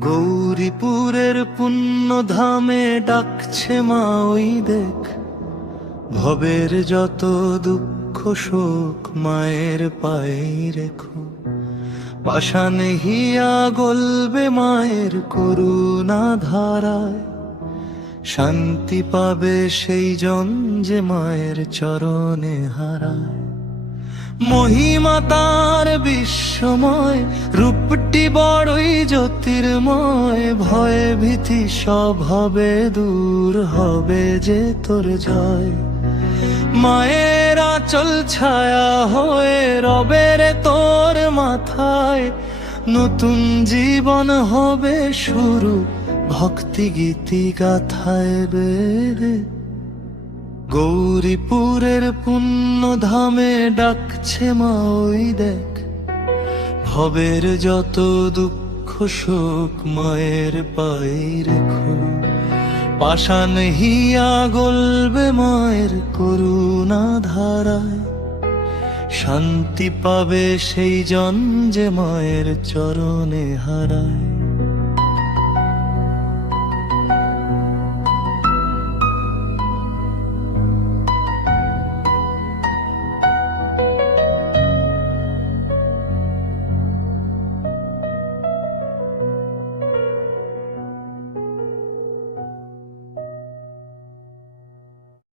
গৌরীপুরের পুণ্য ধামে ডাকছে মা, ওই দেখ ভবের যত দুঃখ শোক মায়ের পায়ে রেখো। পাষাণ হিয়া গলবে মায়ের করুণা ধারায়, শান্তি পাবে সেই জন যে মায়ের চরণে হারায়। মহিমা তার বিশ্বময়, রূপটি বড়ই জ্যোতির্ময়। ভয় ভীতি সব হবে দূর, হবে যে তোর জয়। মায়ের আঁচল ছায়া হয়ে রবে রে তোর মাথায়, নতুন জীবন হবে শুরু ভক্তি গীতি গাথায় বেদে। গৌরীপুরের পুণ্য ধামে ডাকছে মা, ওই দেখ ভবের যত দুঃখ শোক মায়ের পায়ে রেখো। পাষাণ হিয়া গলবে মায়ের করুণা ধারায়, শান্তি পাবে সেই জন যে মায়ের চরণে হারায়।